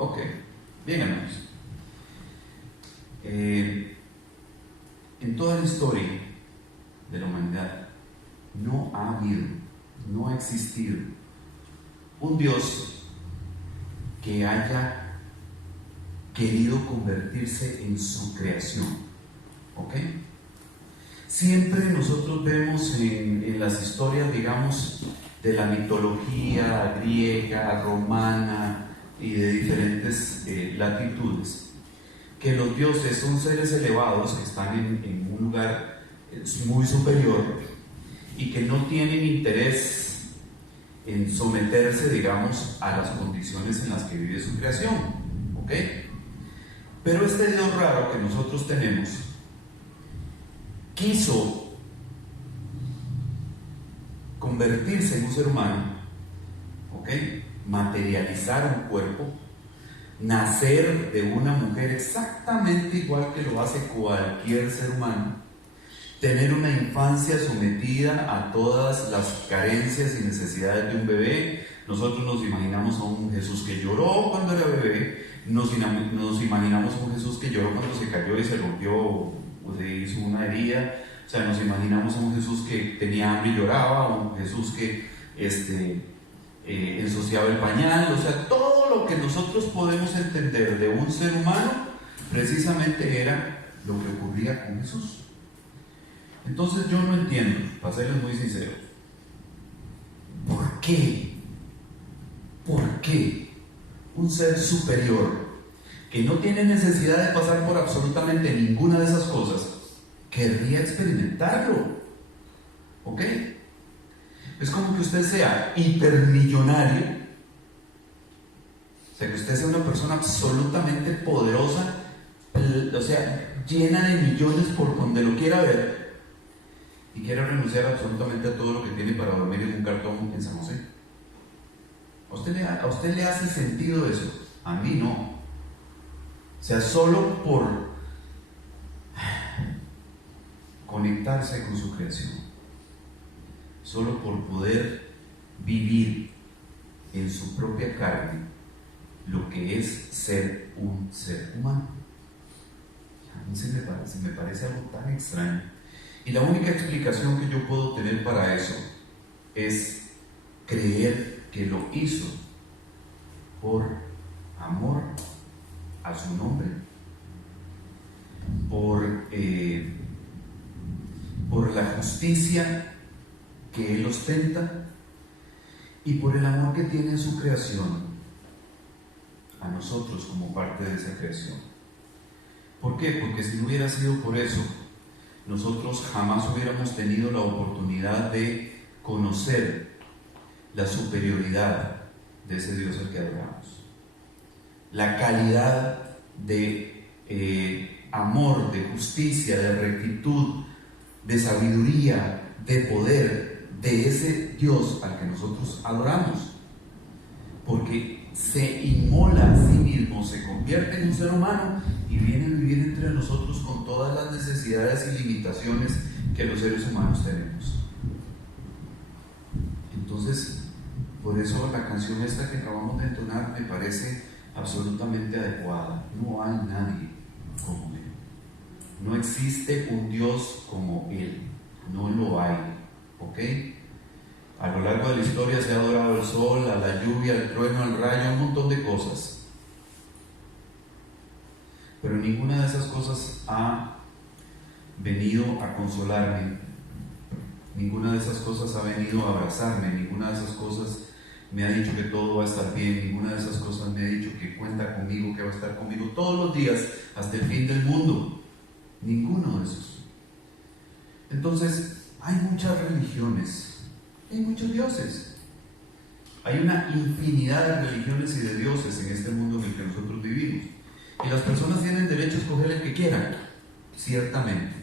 Ok, bien hermanos. En toda la historia de la humanidad no ha habido, no ha existido un Dios que haya querido convertirse en su creación. ¿Ok? Siempre nosotros vemos en las historias, digamos, de la mitología griega, romana y de diferentes latitudes, que los dioses son seres elevados que están en un lugar muy superior y que no tienen interés en someterse, digamos, a las condiciones en las que vive su creación. ¿Ok? Pero este Dios raro que nosotros tenemos quiso convertirse en un ser humano, ¿ok? Materializar un cuerpo, nacer de una mujer exactamente igual que lo hace cualquier ser humano, tener una infancia sometida a todas las carencias y necesidades de un bebé. Nosotros nos imaginamos a un Jesús que lloró cuando era bebé, nos imaginamos a un Jesús que lloró cuando se cayó y se rompió o se hizo una herida. O sea, nos imaginamos a un Jesús que tenía hambre y lloraba, un Jesús que ensuciaba el pañal. O sea, todo lo que nosotros podemos entender de un ser humano precisamente era lo que ocurría con Jesús. Entonces yo no entiendo, para serles muy sinceros, ¿por qué un ser superior que no tiene necesidad de pasar por absolutamente ninguna de esas cosas querría experimentarlo? ¿Ok? Es como que usted sea hipermillonario, o sea, que usted sea una persona absolutamente poderosa, o sea, llena de millones por donde lo quiera ver, y quiere renunciar absolutamente a todo lo que tiene para dormir en un cartón en San José. ¿A usted le hace sentido eso? A mí no. O sea, solo por conectarse con su creación, solo por poder vivir en su propia carne lo que es ser un ser humano. A mí me parece algo tan extraño. Y la única explicación que yo puedo tener para eso es creer que lo hizo por amor a su nombre, por la justicia que Él ostenta y por el amor que tiene en su creación a nosotros como parte de esa creación. ¿Por qué? Porque si no hubiera sido por eso, nosotros jamás hubiéramos tenido la oportunidad de conocer la superioridad de ese Dios al que adoramos, la calidad de amor, de justicia, de rectitud, de sabiduría, de poder de ese Dios al que nosotros adoramos, porque se inmola a sí mismo, se convierte en un ser humano y viene a vivir entre nosotros con todas las necesidades y limitaciones que los seres humanos tenemos. Entonces, por eso la canción esta que acabamos de entonar me parece absolutamente adecuada. No hay nadie como Él. No existe un Dios como Él. No lo hay. ¿Ok? A lo largo de la historia se ha adorado al sol, a la lluvia, al trueno, al rayo, un montón de cosas. Pero ninguna de esas cosas ha venido a consolarme, ninguna de esas cosas ha venido a abrazarme, ninguna de esas cosas me ha dicho que todo va a estar bien, ninguna de esas cosas me ha dicho que cuenta conmigo, que va a estar conmigo todos los días hasta el fin del mundo. Ninguno de esos. Entonces, hay muchas religiones, hay muchos dioses, hay una infinidad de religiones y de dioses en este mundo en el que nosotros vivimos. Y las personas tienen derecho a escoger el que quieran, ciertamente.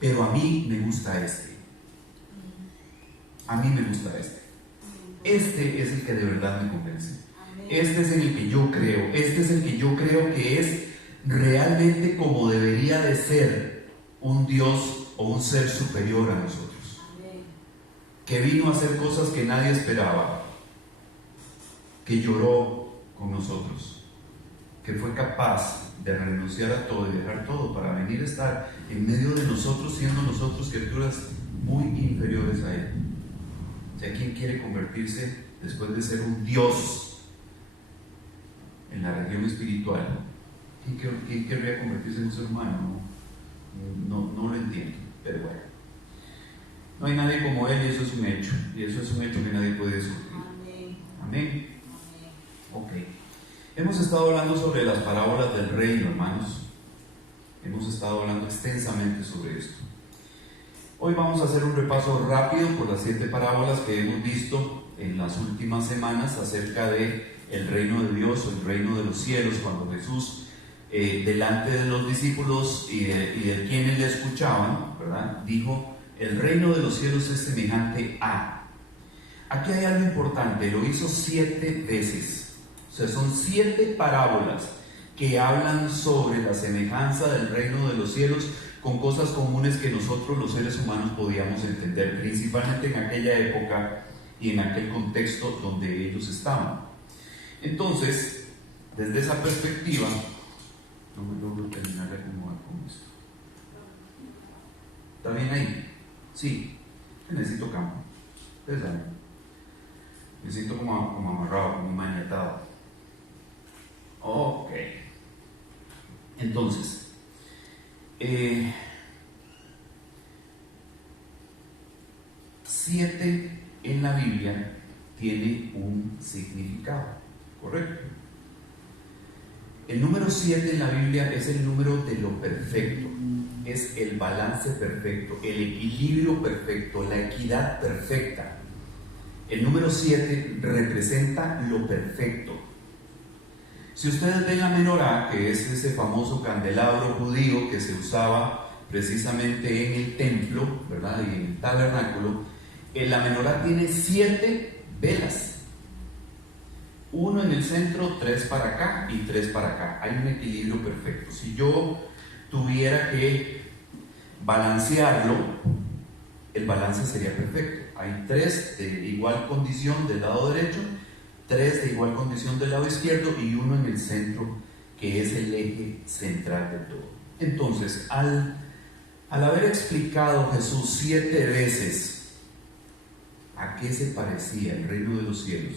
Pero a mí me gusta este. A mí me gusta este. Este es el que de verdad me convence. Este es en el que yo creo. Este es el que yo creo que es realmente como debería de ser un Dios o un ser superior a nosotros. Que vino a hacer cosas que nadie esperaba. Que lloró con nosotros. que fue capaz de renunciar a todo y dejar todo para venir a estar en medio de nosotros, siendo nosotros criaturas muy inferiores a Él. O sea, ¿quién quiere convertirse después de ser un Dios en la región espiritual? ¿Quién querría convertirse en un ser humano? No lo entiendo, pero bueno. No hay nadie como Él y eso es un hecho. Y eso es un hecho que nadie puede sufrir. Amén. Amén. Ok. Hemos estado hablando sobre las parábolas del reino, hermanos. Hemos estado hablando extensamente sobre esto. Hoy vamos a hacer un repaso rápido por las 7 parábolas que hemos visto en las últimas semanas acerca de el reino de Dios o el reino de los cielos, cuando Jesús, delante de los discípulos y de quienes le escuchaban, ¿verdad?, dijo: el reino de los cielos es semejante a. Aquí hay algo importante, lo hizo 7 veces. O sea, son 7 parábolas que hablan sobre la semejanza del reino de los cielos con cosas comunes que nosotros los seres humanos podíamos entender, principalmente en aquella época y en aquel contexto donde ellos estaban. Entonces, desde esa perspectiva, no me logro terminar de acomodar con esto. ¿Está bien ahí? Sí, necesito campo. Ustedes saben. Necesito como amarrado, como maniatado. Ok. Entonces, 7 en la Biblia tiene un significado, ¿correcto? El número 7 en la Biblia es el número de lo perfecto, es el balance perfecto, el equilibrio perfecto, la equidad perfecta. El número 7 representa lo perfecto. Si ustedes ven la menorá, que es ese famoso candelabro judío que se usaba precisamente en el templo, ¿verdad?, y en el tabernáculo, la menorá tiene 7 velas. 1 en el centro, 3 para acá y 3 para acá. Hay un equilibrio perfecto. Si yo tuviera que balancearlo, el balance sería perfecto. Hay 3 de igual condición del lado derecho, 3 de igual condición del lado izquierdo y 1 en el centro, que es el eje central de todo. Entonces, al haber explicado Jesús 7 veces a qué se parecía el reino de los cielos,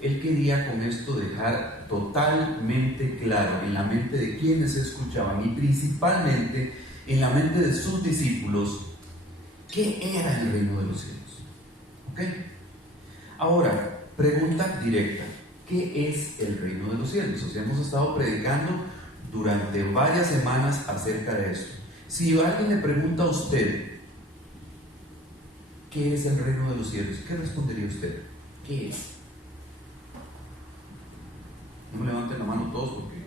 Él quería con esto dejar totalmente claro en la mente de quienes escuchaban y principalmente en la mente de sus discípulos qué era el reino de los cielos. ¿Ok? Ahora, pregunta directa: ¿qué es el reino de los cielos? O sea, hemos estado predicando durante varias semanas acerca de esto. Si alguien le pregunta a usted ¿qué es el reino de los cielos?, ¿qué respondería usted? ¿Qué es? No me levanten la mano todos porque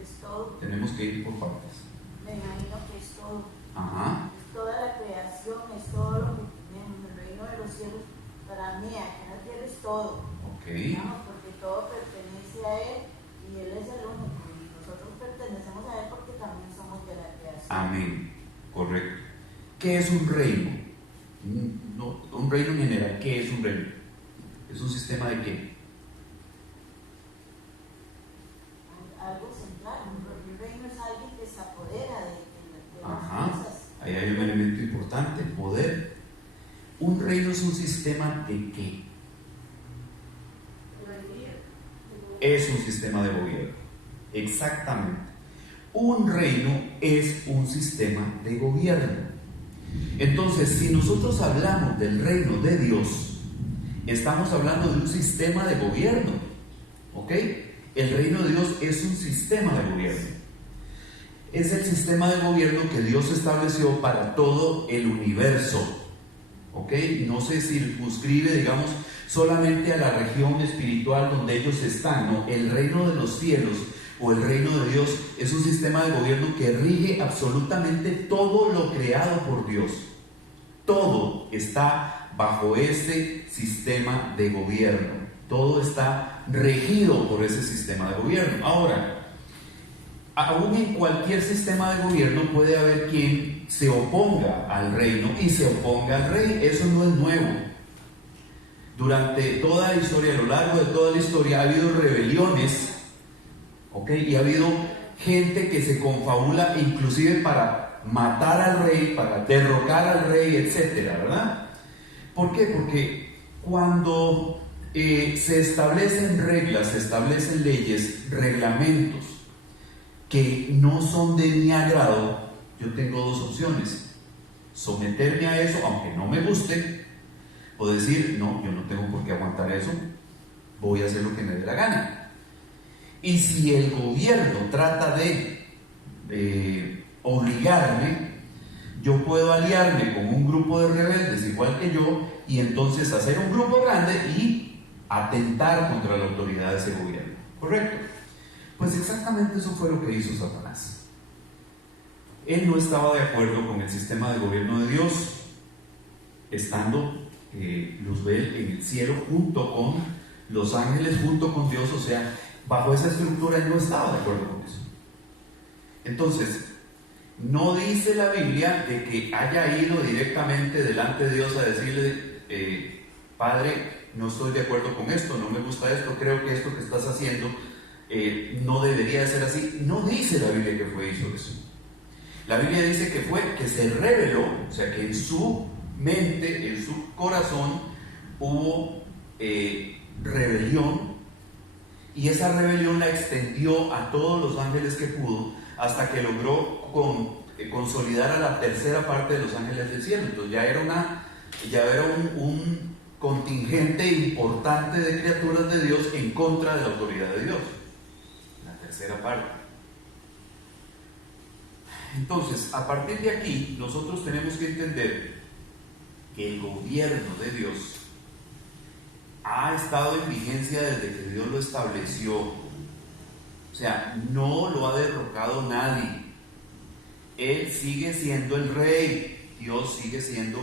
tenemos que ir por partes. Me imagino que es todo. Ajá. Es toda la creación, es todo lo que tenemos. El reino de los cielos, para mí, aquí en la tierra es todo. Ok. Digamos, porque todo pertenece a Él y Él es el único. Y nosotros pertenecemos a Él porque también somos de la creación. Amén. Correcto. ¿Qué es un reino? No, un reino en general. ¿Qué es un reino? ¿Es un sistema de qué? Algo central. El reino es alguien que se apodera de Ajá. las cosas. Ahí hay un elemento importante: el poder. ¿Un reino es un sistema de qué? Es un sistema de gobierno. Exactamente. Un reino es un sistema de gobierno. Entonces, si nosotros hablamos del reino de Dios, estamos hablando de un sistema de gobierno. ¿Ok? El reino de Dios es un sistema de gobierno. Es el sistema de gobierno que Dios estableció para todo el universo. ¿Ok? No se circunscribe, digamos, solamente a la región espiritual donde ellos están. No, el reino de los cielos o el reino de Dios es un sistema de gobierno que rige absolutamente todo lo creado por Dios. Todo está bajo ese sistema de gobierno. Todo está regido por ese sistema de gobierno. Ahora, aún en cualquier sistema de gobierno puede haber quien se oponga al reino y se oponga al rey. Eso no es nuevo. Durante toda la historia, a lo largo de toda la historia, ha habido rebeliones ¿ok? Y ha habido gente que se confabula inclusive para matar al rey, para derrocar al rey, etcétera, ¿verdad? ¿Por qué? Porque cuando se establecen reglas, se establecen leyes, reglamentos que no son de mi agrado, yo tengo dos opciones: someterme a eso aunque no me guste, o decir, no, yo no tengo por qué aguantar eso, voy a hacer lo que me dé la gana. Y si el gobierno trata de obligarme, yo puedo aliarme con un grupo de rebeldes igual que yo y entonces hacer un grupo grande y atentar contra la autoridad de ese gobierno. ¿Correcto? Pues exactamente eso fue lo que hizo Satanás. Él no estaba de acuerdo con el sistema de gobierno de Dios, estando Luzbel en el cielo junto con los ángeles, junto con Dios, o sea, bajo esa estructura él no estaba de acuerdo con eso. Entonces, no dice la Biblia de que haya ido directamente delante de Dios a decirle, Padre, no estoy de acuerdo con esto, no me gusta esto, creo que esto que estás haciendo no debería ser así. No dice la Biblia que hizo eso. La Biblia dice que se reveló, o sea que en su mente, en su corazón hubo rebelión, y esa rebelión la extendió a todos los ángeles que pudo, hasta que logró consolidar a la tercera parte de los ángeles del cielo. Entonces ya era un contingente importante de criaturas de Dios en contra de la autoridad de Dios, la tercera parte. Entonces, a partir de aquí, nosotros tenemos que entender que el gobierno de Dios ha estado en vigencia desde que Dios lo estableció. O sea, no lo ha derrocado nadie. Él sigue siendo el rey. Dios sigue siendo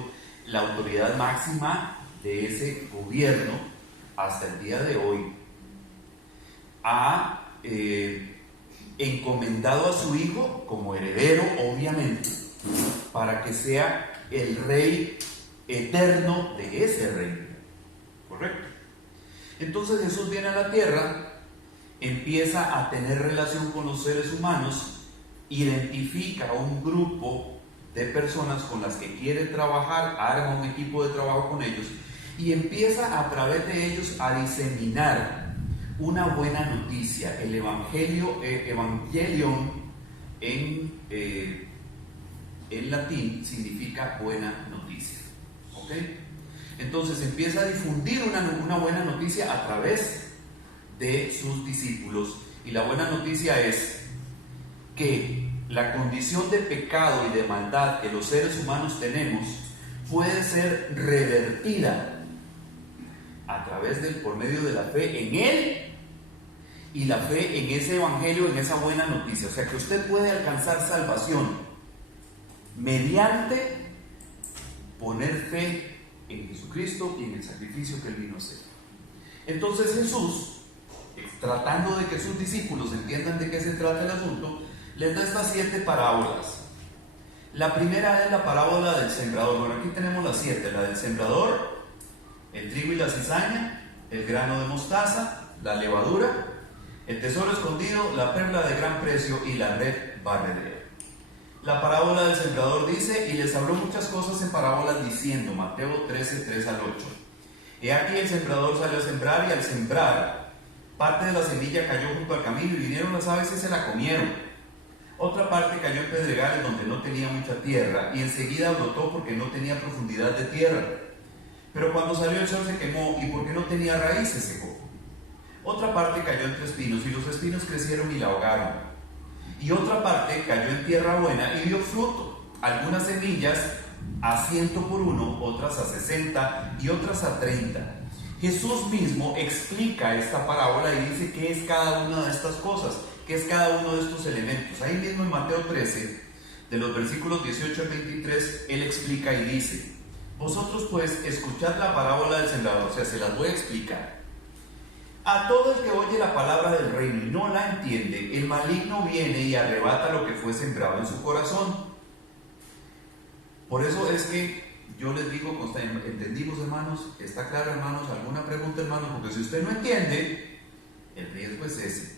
la autoridad máxima de ese gobierno hasta el día de hoy. Ha encomendado a su hijo como heredero, obviamente, para que sea el rey eterno de ese reino. ¿Correcto? Entonces Jesús viene a la tierra, empieza a tener relación con los seres humanos, identifica un grupo de personas con las que quiere trabajar, arma un equipo de trabajo con ellos y empieza a través de ellos a diseminar una buena noticia. El evangelion en latín significa buena noticia. ¿Ok? Entonces empieza a difundir una buena noticia a través de sus discípulos, y la buena noticia es que la condición de pecado y de maldad que los seres humanos tenemos puede ser revertida por medio de la fe en Él y la fe en ese evangelio, en esa buena noticia. O sea que usted puede alcanzar salvación mediante poner fe en Jesucristo y en el sacrificio que Él vino a hacer. Entonces Jesús, tratando de que sus discípulos entiendan de qué se trata el asunto, les da estas 7 parábolas. La primera es la parábola del sembrador. Bueno, aquí tenemos las 7: la del sembrador, el trigo y la cizaña, el grano de mostaza, la levadura, el tesoro escondido, la perla de gran precio y la red barredera. La parábola del sembrador dice: y les habló muchas cosas en parábolas diciendo, Mateo 13, 3 al 8. He aquí el sembrador salió a sembrar, y al sembrar, parte de la semilla cayó junto al camino, y vinieron las aves y se la comieron. Otra parte cayó en pedregales donde no tenía mucha tierra, y enseguida brotó porque no tenía profundidad de tierra. Pero cuando salió el sol se quemó, y porque no tenía raíz se secó. Otra parte cayó entre espinos, y los espinos crecieron y la ahogaron. Y otra parte cayó en tierra buena y dio fruto, algunas semillas a 100 por 1, otras a 60 y otras a 30. Jesús mismo explica esta parábola y dice qué es cada una de estas cosas, qué es cada uno de estos elementos. Ahí mismo en Mateo 13, de los versículos 18 al 23, Él explica y dice: vosotros pues escuchad la parábola del sembrador. O sea, se las voy a explicar. A todo el que oye la palabra del reino y no la entiende, el maligno viene y arrebata lo que fue sembrado en su corazón. Por eso es que yo les digo, ¿entendimos, hermanos? ¿Está claro, hermanos? ¿Alguna pregunta, hermanos? Porque si usted no entiende, el riesgo es ese.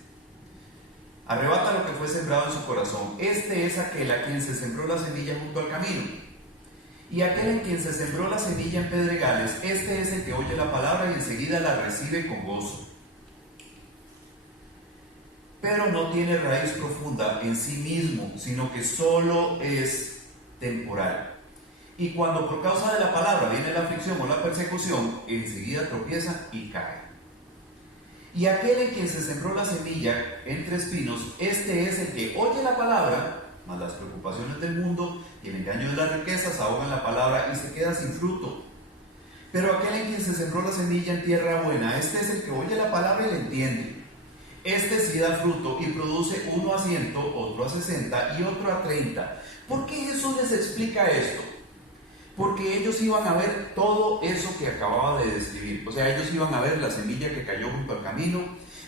arrebata lo que fue sembrado en su corazón. Este es aquel a quien se sembró la semilla junto al camino. Y aquel en quien se sembró la semilla en pedregales, este es el que oye la palabra y enseguida la recibe con gozo. Pero no tiene raíz profunda en sí mismo, sino que solo es temporal. Y cuando por causa de la palabra viene la aflicción o la persecución, enseguida tropieza y cae. Y aquel en quien se sembró la semilla entre espinos, este es el que oye la palabra, mas las preocupaciones del mundo y el engaño de las riquezas ahogan la palabra y se queda sin fruto. Pero aquel en quien se sembró la semilla en tierra buena, este es el que oye la palabra y la entiende. Este sí da fruto y produce uno a 100, otro a 60 y otro a 30. ¿Por qué Jesús les explica esto? Porque ellos iban a ver todo eso que acababa de describir. O sea, ellos iban a ver la semilla que cayó junto al camino,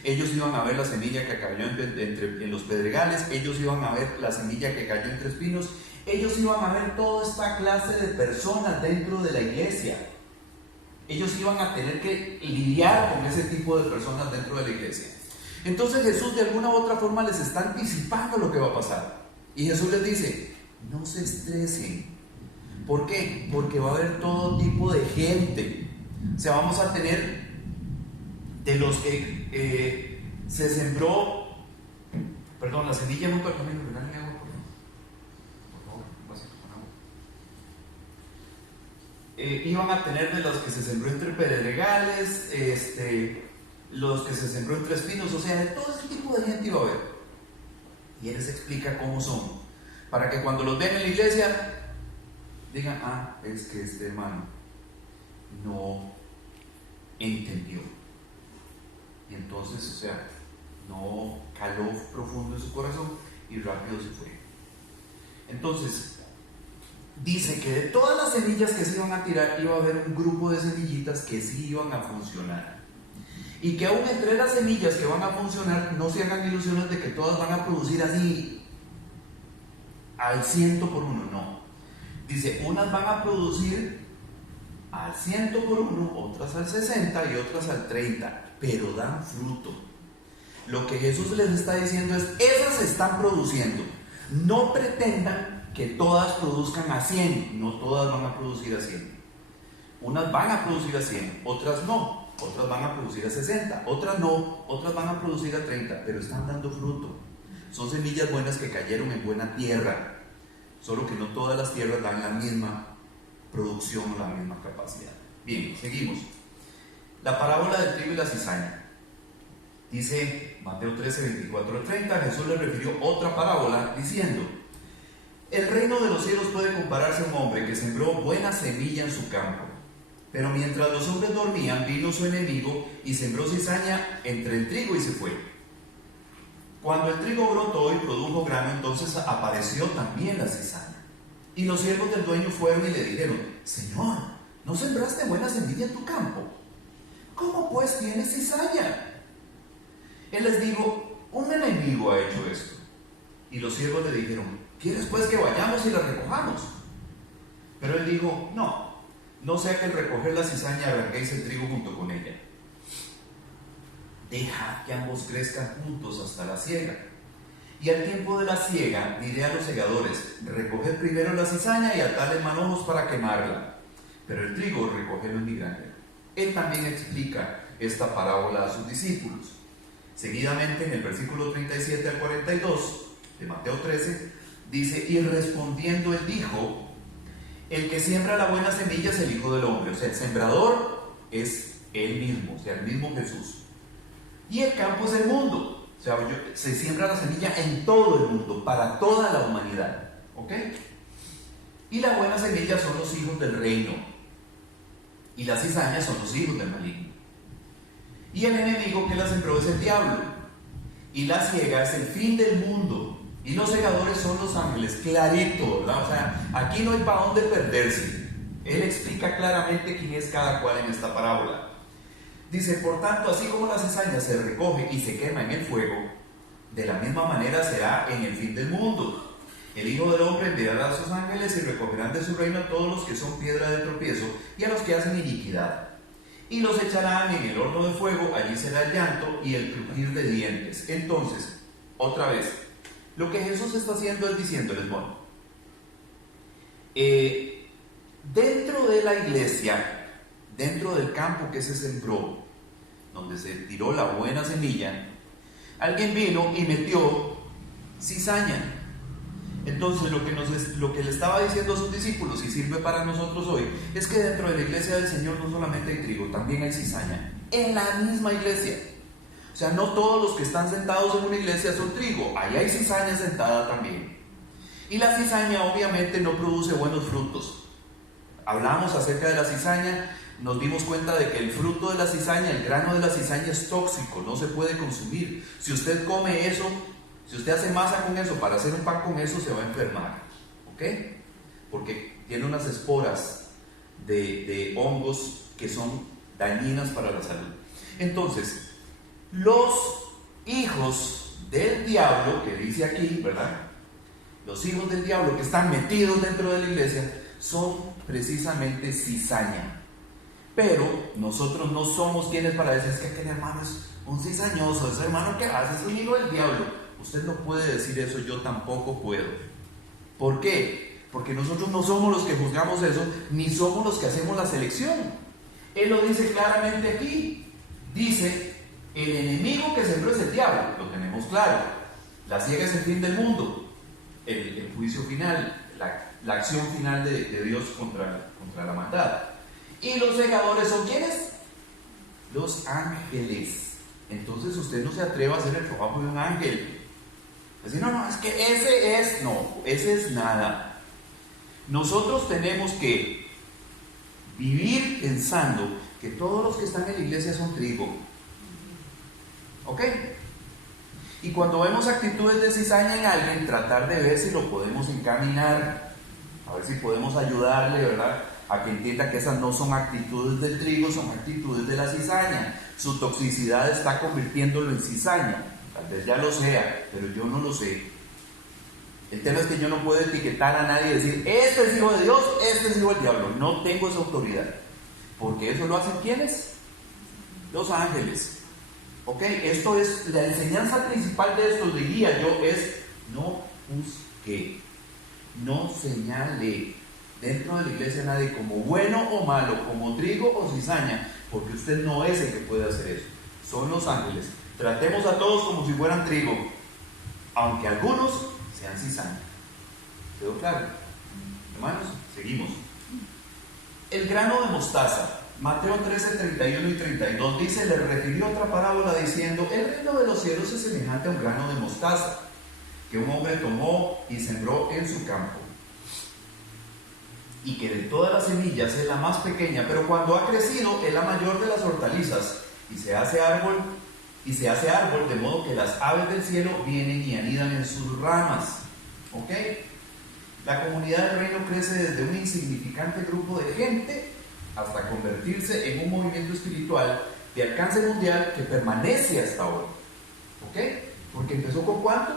ellos iban a ver la semilla que cayó en los pedregales, ellos iban a ver la semilla que cayó entre espinos, ellos iban a ver toda esta clase de personas dentro de la iglesia. Ellos iban a tener que lidiar con ese tipo de personas dentro de la iglesia. Entonces Jesús de alguna u otra forma les está anticipando lo que va a pasar. Y Jesús les dice, no se estresen. ¿Por qué? Porque va a haber todo tipo de gente. O sea, vamos a tener de los que se sembró, la semilla junto al camino. Regálame agua, por favor, vasito con agua. Iban a tener de los que se sembró entre pedregales, los que se sembró entre espinos, o sea, de todo ese tipo de gente iba a haber. Y Él les explica cómo son, para que cuando los vean en la iglesia digan, es que este hermano no entendió. Y entonces, o sea, no caló profundo en su corazón y rápido se fue. Entonces, dice que de todas las semillas que se iban a tirar, iba a haber un grupo de semillitas que sí iban a funcionar. Y que aún entre las semillas que van a funcionar, no se hagan ilusiones de que todas van a producir así al 100 por uno, no. Dice, unas van a producir al 100 por uno, otras al 60 y otras al 30, pero dan fruto. Lo que Jesús les está diciendo es, esas están produciendo. No pretendan que todas produzcan a 100, no todas van a producir a 100. Unas van a producir a 100, otras no. Otras van a producir a 60, otras no, otras van a producir a 30, pero están dando fruto. Son semillas buenas que cayeron en buena tierra, solo que no todas las tierras dan la misma producción o la misma capacidad. Bien, seguimos. La parábola del trigo y la cizaña. Dice Mateo 13, 24 al 30, Jesús le refirió otra parábola diciendo, el reino de los cielos puede compararse a un hombre que sembró buena semilla en su campo. Pero mientras los hombres dormían, vino su enemigo y sembró cizaña entre el trigo y se fue. Cuando el trigo brotó y produjo grano, entonces apareció también la cizaña. Y los siervos del dueño fueron y le dijeron, Señor, ¿no sembraste buena semilla en tu campo? ¿Cómo pues tienes cizaña? Él les dijo, un enemigo ha hecho esto. Y los siervos le dijeron, ¿quieres pues que vayamos y la recojamos? Pero él dijo, no sea que al recoger la cizaña arranquéis el trigo junto con ella. Dejad que ambos crezcan juntos hasta la siega. Y al tiempo de la siega diré a los segadores, recoged primero la cizaña y atad en manojos para quemarla, pero el trigo recogedlo en mi granero. Él también explica esta parábola a sus discípulos. Seguidamente en el versículo 37 al 42 de Mateo 13 dice, y respondiendo él dijo, el que siembra la buena semilla es el Hijo del Hombre. O sea, el sembrador es él mismo, o sea, el mismo Jesús. Y el campo es el mundo. O sea, se siembra la semilla en todo el mundo, para toda la humanidad. ¿Ok? Y la buena semilla son los hijos del reino. Y las cizañas son los hijos del maligno. Y el enemigo que la sembró es el diablo. Y la siega es el fin del mundo. Y los segadores son los ángeles, clarito, ¿verdad? O sea, aquí no hay para dónde perderse. Él explica claramente quién es cada cual en esta parábola. Dice, por tanto, así como la cizaña se recoge y se quema en el fuego, de la misma manera será en el fin del mundo. El Hijo del Hombre enviará a sus ángeles y recogerán de su reino a todos los que son piedra de tropiezo y a los que hacen iniquidad. Y los echarán en el horno de fuego, allí será el llanto y el crujir de dientes. Entonces, otra vez, lo que Jesús está haciendo es diciéndoles, bueno, dentro de la iglesia, dentro del campo que se sembró, donde se tiró la buena semilla, alguien vino y metió cizaña. Entonces lo que le estaba diciendo a sus discípulos, y sirve para nosotros hoy, es que dentro de la iglesia del Señor no solamente hay trigo, también hay cizaña, en la misma iglesia. O sea, no todos los que están sentados en una iglesia son trigo, ahí hay cizaña sentada también. Y la cizaña obviamente no produce buenos frutos. Hablamos acerca de la cizaña, nos dimos cuenta de que el fruto de la cizaña, el grano de la cizaña es tóxico, no se puede consumir. Si usted come eso, si usted hace masa con eso, para hacer un pan con eso, se va a enfermar, ¿ok? Porque tiene unas esporas de hongos que son dañinas para la salud. Entonces, los hijos del diablo, que dice aquí, ¿verdad? Los hijos del diablo que están metidos dentro de la iglesia son precisamente cizaña. Pero nosotros no somos quienes para decir, es que aquel hermano es un cizañoso, ese hermano que hace es un hijo del diablo. Usted no puede decir eso, yo tampoco puedo. ¿Por qué? Porque nosotros no somos los que juzgamos eso, ni somos los que hacemos la selección. Él lo dice claramente aquí. Dice, el enemigo que sembró es el diablo, lo tenemos claro. La ciega es el fin del mundo, el juicio final, la acción final de Dios contra la maldad. ¿Y los segadores son quiénes? Los ángeles. Entonces usted no se atreva a hacer el trabajo de un ángel. Decir, no, es que ese es nada. Nosotros tenemos que vivir pensando que todos los que están en la iglesia son trigo. ¿Ok? Y cuando vemos actitudes de cizaña en alguien, tratar de ver si lo podemos encaminar, a ver si podemos ayudarle, ¿verdad?, a que entienda que esas no son actitudes del trigo, son actitudes de la cizaña. Su toxicidad está convirtiéndolo en cizaña. Tal vez ya lo sea, pero yo no lo sé. El tema es que yo no puedo etiquetar a nadie y decir, este es hijo de Dios, este es hijo del diablo. No tengo esa autoridad. Porque eso lo hacen ¿quiénes? Los ángeles. Ok, esto es la enseñanza principal de esto, diría yo, es no juzgue, no señale dentro de la iglesia a nadie como bueno o malo, como trigo o cizaña, porque usted no es el que puede hacer eso. Son los ángeles. Tratemos a todos como si fueran trigo, aunque algunos sean cizaña. ¿Quedó claro? Hermanos, seguimos. El grano de mostaza. Mateo 13, 31 y 32 dice, le refirió otra parábola diciendo, el reino de los cielos es semejante a un grano de mostaza, que un hombre tomó y sembró en su campo, y que de todas las semillas es la más pequeña, pero cuando ha crecido es la mayor de las hortalizas, y se hace árbol, de modo que las aves del cielo vienen y anidan en sus ramas. ¿Ok? La comunidad del reino crece desde un insignificante grupo de gente hasta convertirse en un movimiento espiritual de alcance mundial que permanece hasta ahora. ¿Ok? Porque empezó ¿con cuántos?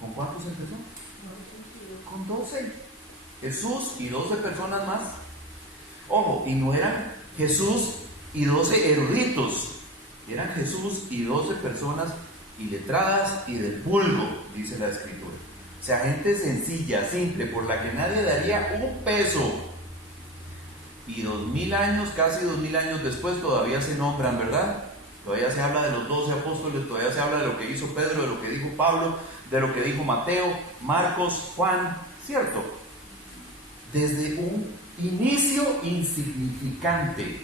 ¿Con cuántos empezó? Con 12. Jesús y 12 personas más. Ojo, y no eran Jesús y 12 eruditos, eran Jesús y 12 personas iletradas y del vulgo, dice la Escritura. O sea, gente sencilla, simple, por la que nadie daría un peso. Y 2000 años, casi 2000 años después, todavía se nombran, ¿verdad? Todavía se habla de los 12 apóstoles, todavía se habla de lo que hizo Pedro, de lo que dijo Pablo, de lo que dijo Mateo, Marcos, Juan, ¿cierto? Desde un inicio insignificante,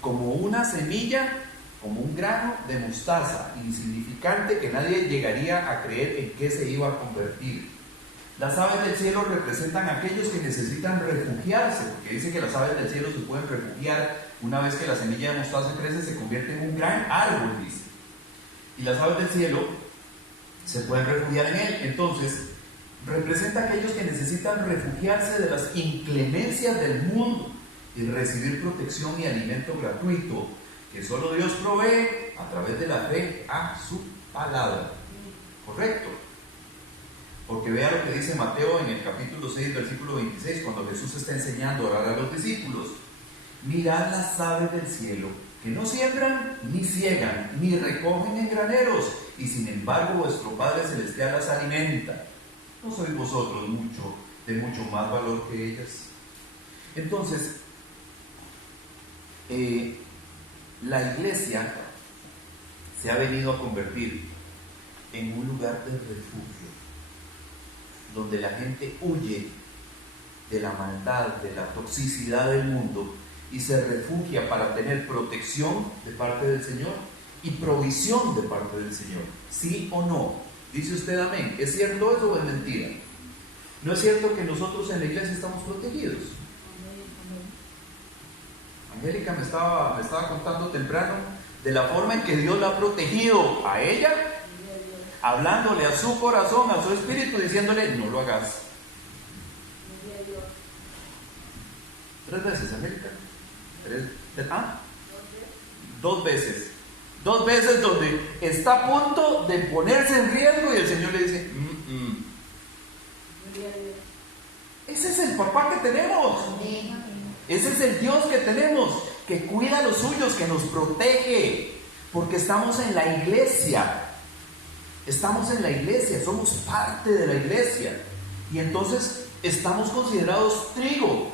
como una semilla, como un grano de mostaza, insignificante, que nadie llegaría a creer en qué se iba a convertir. Las aves del cielo representan a aquellos que necesitan refugiarse, porque dice que las aves del cielo se pueden refugiar una vez que la semilla de mostaza crece, se convierte en un gran árbol, dice. Y las aves del cielo se pueden refugiar en él. Entonces, representa a aquellos que necesitan refugiarse de las inclemencias del mundo y recibir protección y alimento gratuito que solo Dios provee a través de la fe a su palabra. ¿Correcto? Porque vea lo que dice Mateo en el capítulo 6, versículo 26, cuando Jesús está enseñando a orar a los discípulos. Mirad las aves del cielo, que no siembran, ni ciegan, ni recogen en graneros, y sin embargo vuestro Padre Celestial las alimenta. ¿No sois vosotros de mucho más valor que ellas? Entonces, la iglesia se ha venido a convertir en un lugar de refugio, donde la gente huye de la maldad, de la toxicidad del mundo y se refugia para tener protección de parte del Señor y provisión de parte del Señor. ¿Sí o no? Dice usted amén. ¿Es cierto eso o es mentira? ¿No es cierto que nosotros en la iglesia estamos protegidos? Angélica me estaba contando temprano de la forma en que Dios la ha protegido a ella, hablándole a su corazón, a su espíritu, diciéndole, no lo hagas. 3 veces, Angélica. 2 veces. 2 veces donde está a punto de ponerse en riesgo y el Señor le dice, Ese es el papá que tenemos. Ese es el Dios que tenemos, que cuida a los suyos, que nos protege, porque estamos en la iglesia. Estamos en la iglesia, somos parte de la iglesia. Y entonces estamos considerados trigo.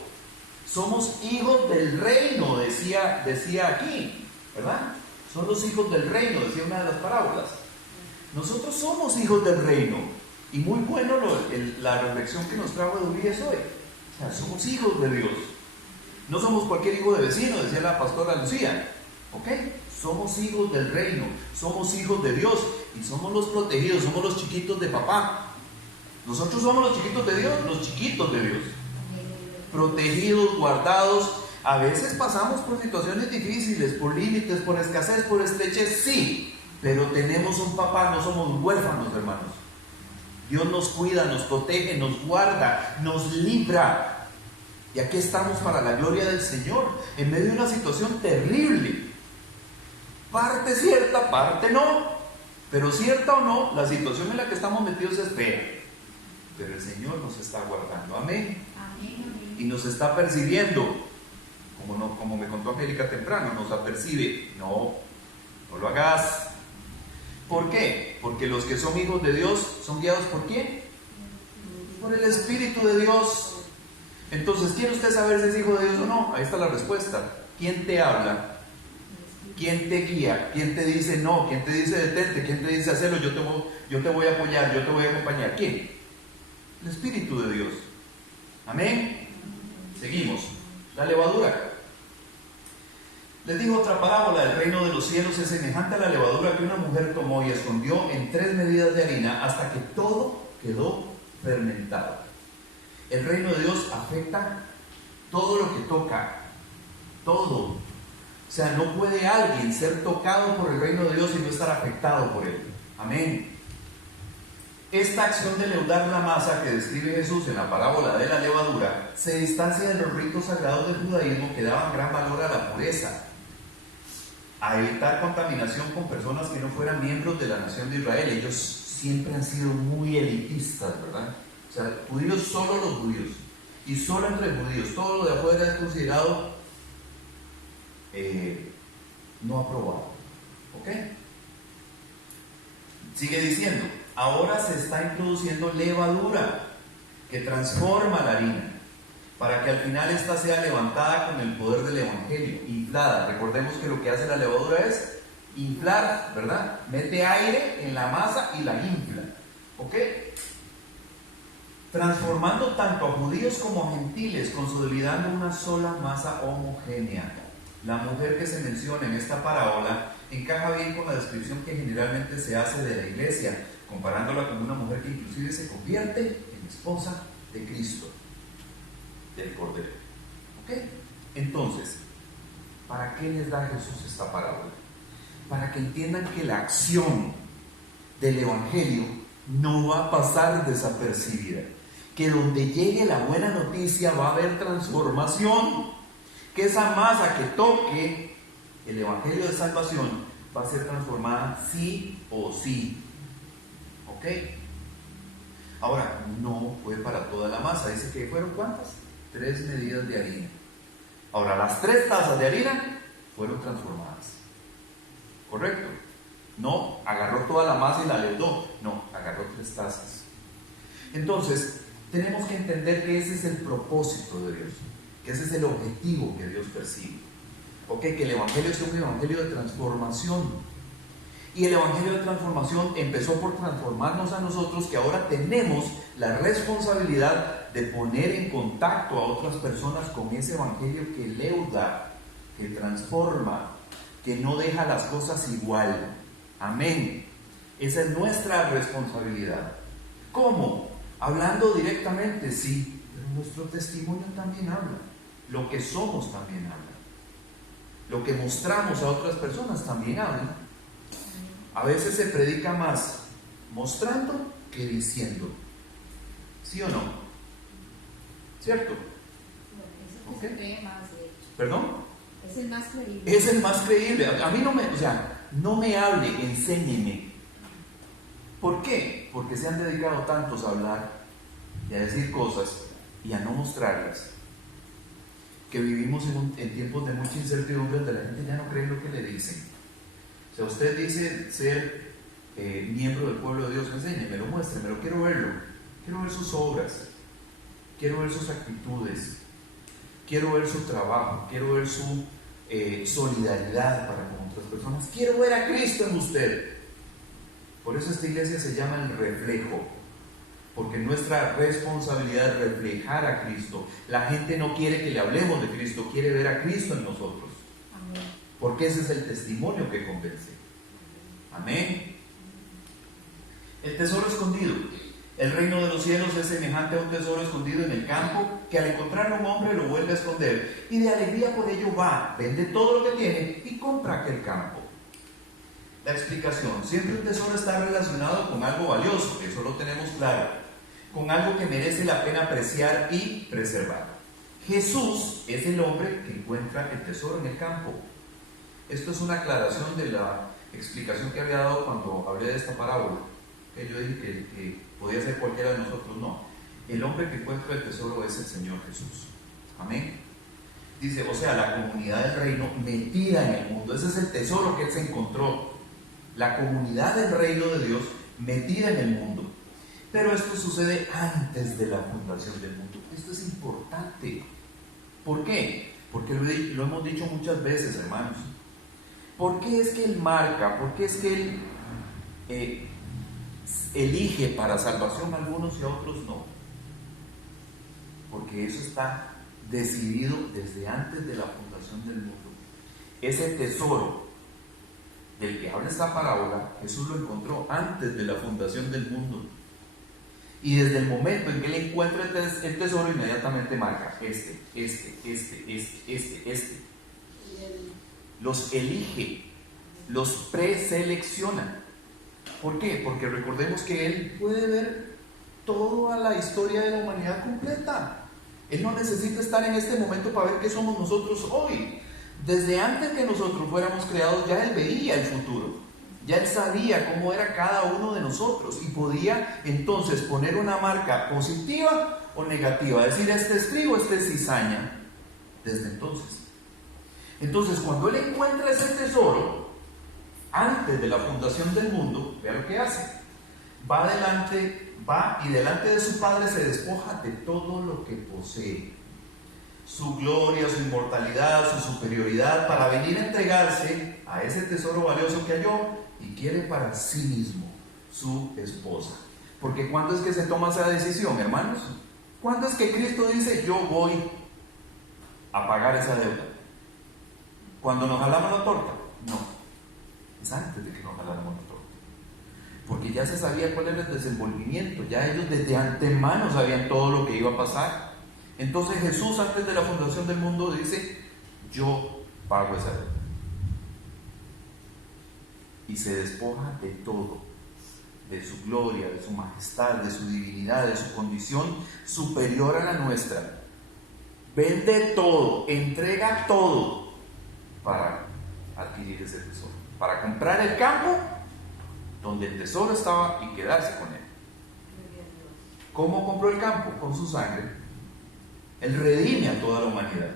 Somos hijos del reino, decía aquí, ¿verdad? Son los hijos del reino, decía una de las parábolas. Nosotros somos hijos del reino. Y muy bueno la reflexión que nos trajo Edulías hoy. O sea, somos hijos de Dios. No somos cualquier hijo de vecino, decía la pastora Lucía. ¿Ok? Somos hijos del reino, somos hijos de Dios y somos los protegidos, somos los chiquitos de papá. Nosotros somos los chiquitos de Dios, los chiquitos de Dios. Protegidos, guardados. A veces pasamos por situaciones difíciles, por límites, por escasez, por estrechez, sí, pero tenemos un papá, no somos huérfanos, hermanos. Dios nos cuida, nos protege, nos guarda, nos libra. Y aquí estamos para la gloria del Señor, en medio de una situación terrible. Parte cierta, parte no. Pero cierta o no, la situación en la que estamos metidos es fea. Pero el Señor nos está guardando. Amén. Amén. Y nos está percibiendo. Como me contó Angélica temprano, nos apercibe. No lo hagas. ¿Por qué? Porque los que son hijos de Dios son guiados ¿por quién? Por el Espíritu de Dios. Entonces, ¿quiere usted saber si es hijo de Dios o no? Ahí está la respuesta. ¿Quién te habla? ¿Quién te guía? ¿Quién te dice no? ¿Quién te dice detente? ¿Quién te dice hacerlo? Yo te voy a apoyar, yo te voy a acompañar. ¿Quién? El Espíritu de Dios. Amén. Seguimos. La levadura. Les digo otra parábola: el reino de los cielos es semejante a la levadura que una mujer tomó y escondió en 3 medidas de harina hasta que todo quedó fermentado. El reino de Dios afecta todo lo que toca, todo. O sea, no puede alguien ser tocado por el reino de Dios y no estar afectado por él. Amén. Esta acción de leudar la masa que describe Jesús en la parábola de la levadura se distancia de los ritos sagrados del judaísmo que daban gran valor a la pureza, a evitar contaminación con personas que no fueran miembros de la nación de Israel. Ellos siempre han sido muy elitistas, ¿verdad? O sea, judíos, solo los judíos, y solo entre judíos. Todo lo de afuera es considerado no aprobado. ¿Ok? Sigue diciendo: ahora se está introduciendo levadura que transforma la harina para que al final ésta sea levantada con el poder del evangelio, inflada. Recordemos que lo que hace la levadura es inflar, ¿verdad? Mete aire en la masa y la infla. ¿Ok? Transformando tanto a judíos como a gentiles, consolidando una sola masa homogénea. La mujer que se menciona en esta parábola encaja bien con la descripción que generalmente se hace de la iglesia, comparándola con una mujer que inclusive se convierte en esposa de Cristo, del Cordero. ¿Ok? Entonces, ¿para qué les da Jesús esta parábola? Para que entiendan que la acción del Evangelio no va a pasar desapercibida, que donde llegue la buena noticia va a haber transformación, que esa masa que toque el Evangelio de salvación va a ser transformada sí o sí. ¿Ok? Ahora, no fue para toda la masa. Dice que fueron ¿cuántas? 3 medidas de harina. Ahora, las 3 tazas de harina fueron transformadas. ¿Correcto? No agarró toda la masa y la leudó. No, agarró 3 tazas. Entonces, tenemos que entender que ese es el propósito de Dios, que ese es el objetivo que Dios persigue. Ok, que el Evangelio sea un Evangelio de transformación. Y el Evangelio de transformación empezó por transformarnos a nosotros, que ahora tenemos la responsabilidad de poner en contacto a otras personas con ese Evangelio que leuda, que transforma, que no deja las cosas igual. Amén. Esa es nuestra responsabilidad. ¿Cómo? Hablando directamente, sí, pero nuestro testimonio también habla. Lo que somos también habla. Lo que mostramos a otras personas también habla. A veces se predica más mostrando que diciendo. ¿Sí o no? ¿Cierto? Es el que se cree más, de hecho. ¿Perdón? Es el más creíble. Es el más creíble. A mí no me hable, enséñeme. ¿Por qué? Porque se han dedicado tantos a hablar y a decir cosas y a no mostrarlas, que vivimos en tiempos de mucha incertidumbre donde la gente ya no cree lo que le dicen. O sea, usted dice ser miembro del pueblo de Dios, enséñemelo, muéstremelo, quiero verlo, quiero ver sus obras, quiero ver sus actitudes, quiero ver su trabajo, quiero ver su solidaridad para con otras personas, quiero ver a Cristo en usted. Por eso esta iglesia se llama el reflejo, porque nuestra responsabilidad es reflejar a Cristo. La gente no quiere que le hablemos de Cristo, quiere ver a Cristo en nosotros. Amén. Porque ese es el testimonio que convence. Amén. El tesoro escondido. El reino de los cielos es semejante a un tesoro escondido en el campo, que al encontrar a un hombre lo vuelve a esconder, y de alegría por ello va, vende todo lo que tiene y compra aquel campo. La explicación: siempre un tesoro está relacionado con algo valioso, eso lo tenemos claro, con algo que merece la pena apreciar y preservar. Jesús es el hombre que encuentra el tesoro en el campo. Esto es una aclaración de la explicación que había dado cuando hablé de esta parábola. Yo dije que podía ser cualquiera de nosotros. No, el hombre que encuentra el tesoro es el Señor Jesús. Amén. Dice, o sea, la comunidad del reino metida en el mundo. Ese es el tesoro que él se encontró. La comunidad del reino de Dios metida en el mundo. Pero esto sucede antes de la fundación del mundo. Esto es importante. ¿Por qué? Porque lo hemos dicho muchas veces, hermanos. ¿Por qué es que Él marca? ¿Por qué es que Él elige para salvación a algunos y a otros no? Porque eso está decidido desde antes de la fundación del mundo. Ese tesoro del que habla esta parábola, Jesús lo encontró antes de la fundación del mundo. Y desde el momento en que Él encuentra el tesoro, inmediatamente marca este. Los elige, los preselecciona. ¿Por qué? Porque recordemos que Él puede ver toda la historia de la humanidad completa. Él no necesita estar en este momento para ver qué somos nosotros hoy. Desde antes que nosotros fuéramos creados, ya Él veía el futuro. Ya Él sabía cómo era cada uno de nosotros y podía entonces poner una marca positiva o negativa. Decir, este es trigo, este es cizaña. Desde entonces. Entonces, cuando Él encuentra ese tesoro, antes de la fundación del mundo, vea lo que hace. Va y delante de su Padre se despoja de todo lo que posee. Su gloria, su inmortalidad, su superioridad, para venir a entregarse a ese tesoro valioso que halló y quiere para sí mismo su esposa. Porque ¿cuándo es que se toma esa decisión, hermanos? ¿Cuándo es que Cristo dice, yo voy a pagar esa deuda? ¿Cuando nos jalamos la torta? No, es antes de que nos jaláramos la torta. Porque ya se sabía cuál era el desenvolvimiento, ya ellos desde antemano sabían todo lo que iba a pasar. Entonces Jesús, antes de la fundación del mundo, dice, yo pago esa deuda. Y se despoja de todo, de su gloria, de su majestad, de su divinidad, de su condición superior a la nuestra. Vende todo, entrega todo para adquirir ese tesoro, para comprar el campo donde el tesoro estaba y quedarse con él. ¿Cómo compró el campo? Con su sangre. Él redime a toda la humanidad.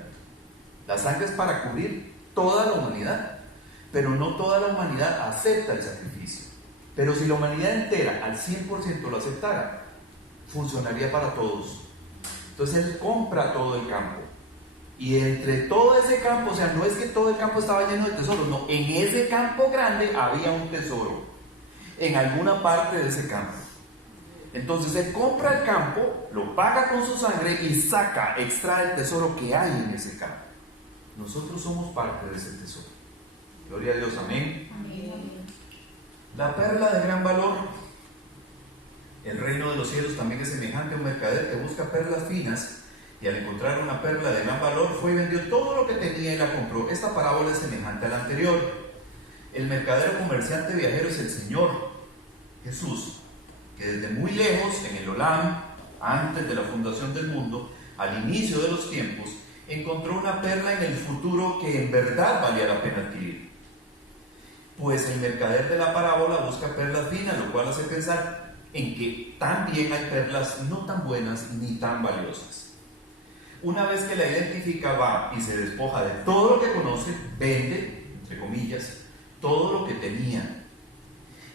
La sangre es para cubrir toda la humanidad. pero no toda la humanidad acepta el sacrificio. Pero si la humanidad entera al 100% lo aceptara, funcionaría para todos. Entonces él compra todo el campo. Y entre todo ese campo, o sea, no es que todo el campo estaba lleno de tesoros, no, en ese campo grande había un tesoro, en alguna parte de ese campo. Entonces él compra el campo, lo paga con su sangre y extrae el tesoro que hay en ese campo. Nosotros somos parte de ese tesoro. Gloria a Dios, amén. Amén. La perla de gran valor. El reino de los cielos también es semejante a un mercader que busca perlas finas, y al encontrar una perla de gran valor fue y vendió todo lo que tenía y la compró. Esta parábola es semejante a la anterior. El mercader comerciante viajero es el Señor Jesús, que desde muy lejos, en el Olam, antes de la fundación del mundo, al inicio de los tiempos, encontró una perla en el futuro que en verdad valía la pena adquirir. Pues el mercader de la parábola busca perlas finas, lo cual hace pensar en que también hay perlas no tan buenas ni tan valiosas. Una vez que la identifica, va y se despoja de todo lo que conoce, vende, entre comillas, todo lo que tenía,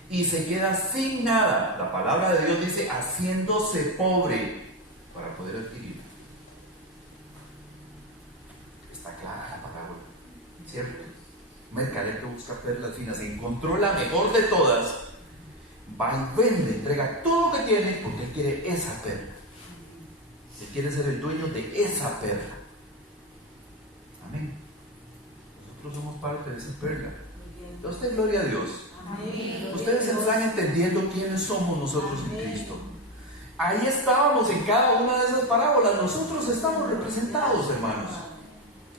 y se queda sin nada. La palabra de Dios dice, haciéndose pobre para poder adquirir. Está clara la palabra, ¿cierto? Un mercader que busca perlas finas, encontró la mejor de todas, va y vende, entrega todo lo que tiene porque él quiere esa perla. Él quiere ser el dueño de esa perla. Amén. Nosotros somos parte de esa perla. Entonces, gloria a Dios. Amén. Ustedes están entendiendo quiénes somos nosotros en Cristo. Ahí estábamos en cada una de esas parábolas. Nosotros estamos representados, hermanos.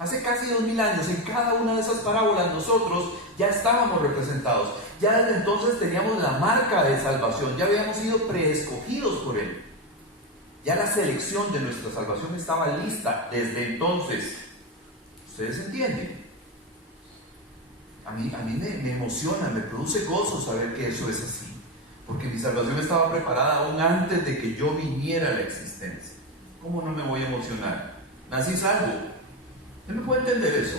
Hace casi 2000 años, en cada una de esas parábolas nosotros ya estábamos representados. Ya desde entonces teníamos la marca de salvación. Ya habíamos sido preescogidos por Él. Ya la selección de nuestra salvación estaba lista desde entonces. ¿Ustedes entienden? A mí me emociona, me produce gozo saber que eso es así. Porque mi salvación estaba preparada aún antes de que yo viniera a la existencia. ¿Cómo no me voy a emocionar? Nací salvo. ¿Usted me puede entender eso?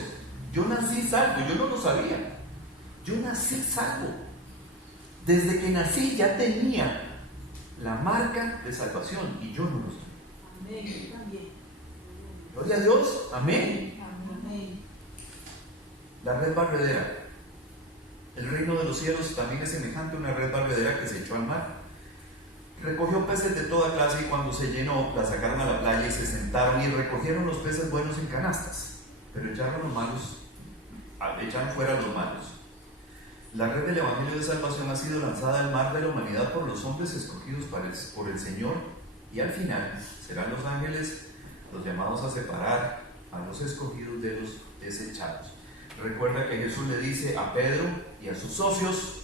Yo nací salvo, yo no lo sabía. Yo nací salvo. Desde que nací ya tenía la marca de salvación y yo no lo sé. Amén. Yo también. Gloria a Dios, amén. Amén. La red barredera. El reino de los cielos también es semejante a una red barredera que se echó al mar. Recogió peces de toda clase y cuando se llenó, la sacaron a la playa y se sentaron y recogieron los peces buenos en canastas, pero echaron fuera los malos. La red del Evangelio de Salvación ha sido lanzada al mar de la humanidad por los hombres escogidos por el Señor, y al final serán los ángeles los llamados a separar a los escogidos de los desechados. Recuerda que Jesús le dice a Pedro y a sus socios: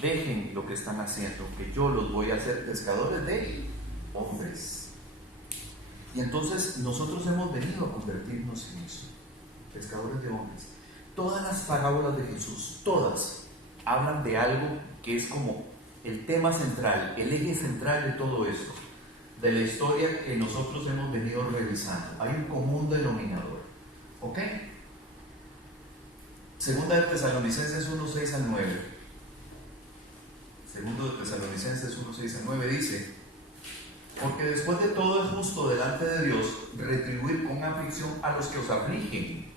dejen lo que están haciendo, que yo los voy a hacer pescadores de hombres. Y entonces nosotros hemos venido a convertirnos en eso, pescadores de hombres. Todas las parábolas de Jesús, todas, hablan de algo que es como el tema central, el eje central de todo esto, de la historia que nosotros hemos venido revisando. Hay un común denominador, ¿ok? Segunda de Tesalonicenses 1:6 al 9. Segundo de Tesalonicenses 1:6 al 9 dice: porque después de todo es justo delante de Dios retribuir con aflicción a los que os afligen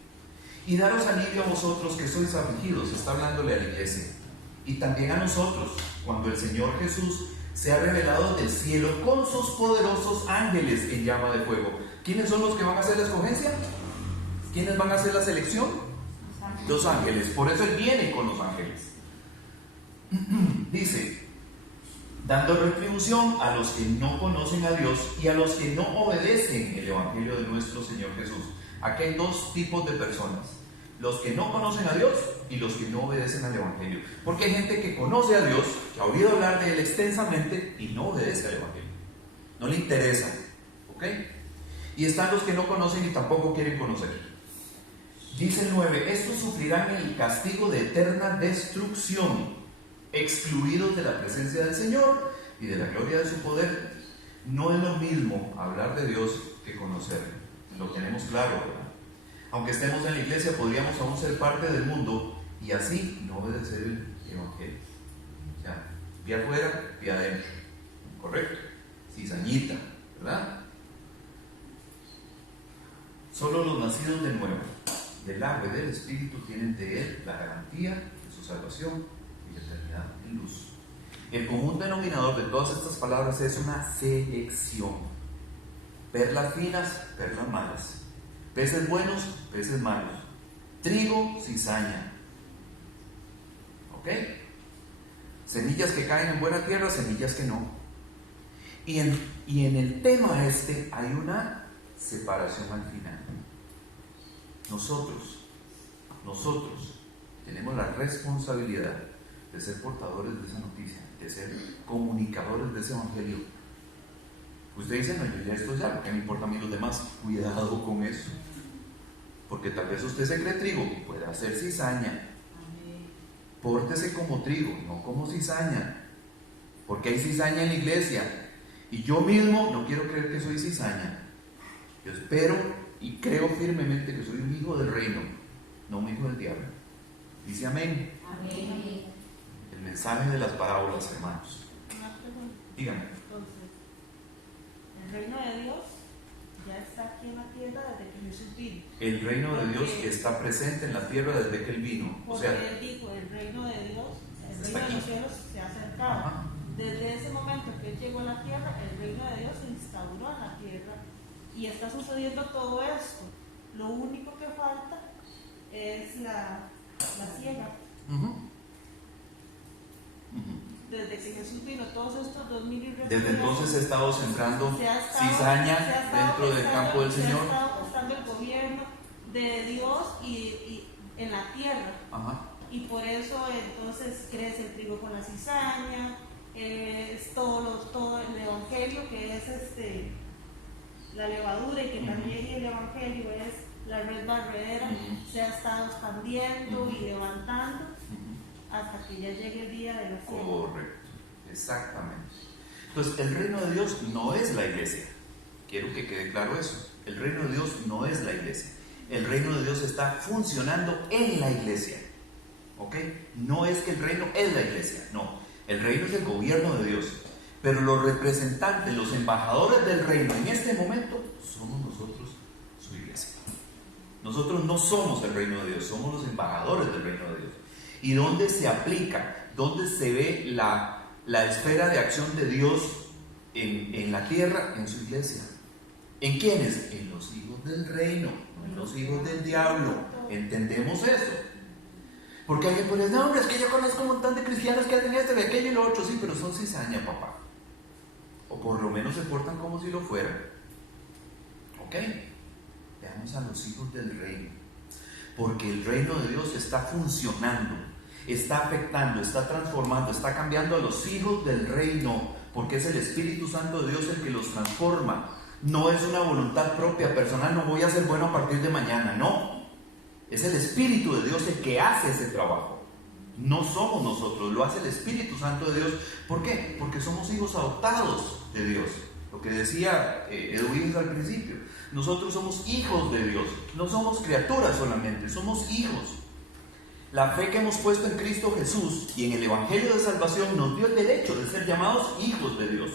y daros alivio a vosotros que sois afligidos. Está hablándole a la iglesia y también a nosotros, cuando el Señor Jesús se ha revelado del cielo con sus poderosos ángeles en llama de fuego. ¿Quiénes son los que van a hacer la escogencia? ¿Quiénes van a hacer la selección? Los ángeles. Por eso Él viene con los ángeles. Dice: dando retribución a los que no conocen a Dios y a los que no obedecen el Evangelio de nuestro Señor Jesús. Aquí hay dos tipos de personas: los que no conocen a Dios y los que no obedecen al Evangelio. Porque hay gente que conoce a Dios, que ha oído hablar de Él extensamente y no obedece al Evangelio. No le interesa, ¿ok? Y están los que no conocen y tampoco quieren conocer. Dice el 9: estos sufrirán el castigo de eterna destrucción, excluidos de la presencia del Señor y de la gloria de su poder. No es lo mismo hablar de Dios que conocerlo. Lo tenemos claro, ¿verdad? Aunque estemos en la iglesia, podríamos aún ser parte del mundo y así no obedecer el evangelio. O sea, pie afuera, pie adentro. ¿Correcto? Cizañita, ¿verdad? Solo los nacidos de nuevo, del agua y del Espíritu, tienen de Él la garantía de su salvación y la eternidad en luz. El común denominador de todas estas palabras es una selección. Perlas finas, perlas malas. Peces buenos, peces malos. Trigo, cizaña. ¿Ok? Semillas que caen en buena tierra, semillas que no. Y en el tema este hay una separación al final. Nosotros tenemos la responsabilidad de ser portadores de esa noticia, de ser comunicadores de ese evangelio. Usted dice, no, yo ya estoy ya, ¿qué me importa a mí los demás? Cuidado con eso, porque tal vez usted se cree trigo y puede hacer cizaña. Pórtese como trigo, no como cizaña, porque hay cizaña en la iglesia y yo mismo no quiero creer que soy cizaña. Yo espero y creo firmemente que soy un hijo del reino, no un hijo del diablo. Dice amén. Amén. El mensaje de las parábolas, hermanos. Una pregunta. Dígame. Entonces, el reino de Dios ya está aquí en la tierra desde que Jesús vino. El reino de Dios está presente en la tierra desde que Él vino. O Porque sea, Él dijo, el reino de Dios, el está reino de aquí. los cielos se ha acercado. Ajá. Desde ese momento que Él llegó a la tierra, el reino de Dios se instauró en la tierra y está sucediendo todo esto. Lo único que falta es la siega. Ujú. Ujú. Desde que Jesús vino, todos estos 2000 y resto Desde de entonces he estado sembrando se ha estado- cizaña se ha estado dentro del gestando- campo del Señor. Se ha estado gestando el gobierno de Dios y en la tierra. Ajá. Y por eso entonces crece el trigo con la cizaña, es todo el evangelio que es la levadura y que también el evangelio es la red barredera, Ujú. se ha estado expandiendo Ujú. y levantando Ujú. hasta que ya llegue el día de la siega. Correcto, exactamente. Entonces, el reino de Dios no es la iglesia. Quiero que quede claro eso. El reino de Dios no es la iglesia. El reino de Dios está funcionando en la iglesia. ¿Ok? No es que el reino es la iglesia, no. El reino es el gobierno de Dios. Pero los representantes, los embajadores del reino en este momento somos nosotros, su iglesia. Nosotros no somos el reino de Dios, somos los embajadores del reino de Dios. ¿Y dónde se aplica? ¿Dónde se ve la esfera de acción de Dios en la tierra? En su iglesia. ¿En quiénes? En los hijos del reino, no en los hijos del diablo. ¿Entendemos eso? Porque alguien puede decir, no, hombre, es que yo conozco un montón de cristianos que hacen esto, de aquello y lo otro. Sí, pero son cizaña, papá. O por lo menos se portan como si lo fueran. ¿Ok? Veamos a los hijos del reino. Porque el reino de Dios está funcionando, está afectando, está transformando, está cambiando a los hijos del reino. Porque es el Espíritu Santo de Dios el que los transforma. No es una voluntad propia, personal, no voy a ser bueno a partir de mañana, no. Es el Espíritu de Dios el que hace ese trabajo. No somos nosotros, lo hace el Espíritu Santo de Dios. ¿Por qué? Porque somos hijos adoptados de Dios. Lo que decía Edwin al principio. Nosotros somos hijos de Dios. No somos criaturas solamente, somos hijos. La fe que hemos puesto en Cristo Jesús y en el Evangelio de Salvación nos dio el derecho de ser llamados hijos de Dios.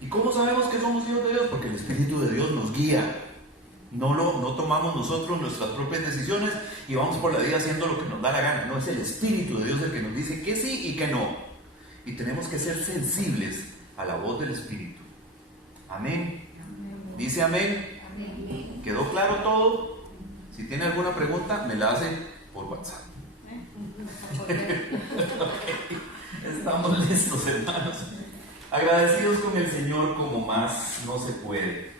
¿Y cómo sabemos que somos hijos de Dios? Porque el Espíritu de Dios nos guía. No tomamos nosotros nuestras propias decisiones y vamos por la vida haciendo lo que nos da la gana. No, es el Espíritu de Dios el que nos dice que sí y que no. Y tenemos que ser sensibles a la voz del Espíritu. Amén. Dice amén. Amén. ¿Quedó claro todo? Si tiene alguna pregunta, me la hace por WhatsApp. Estamos listos, hermanos. Agradecidos con el Señor como más no se puede.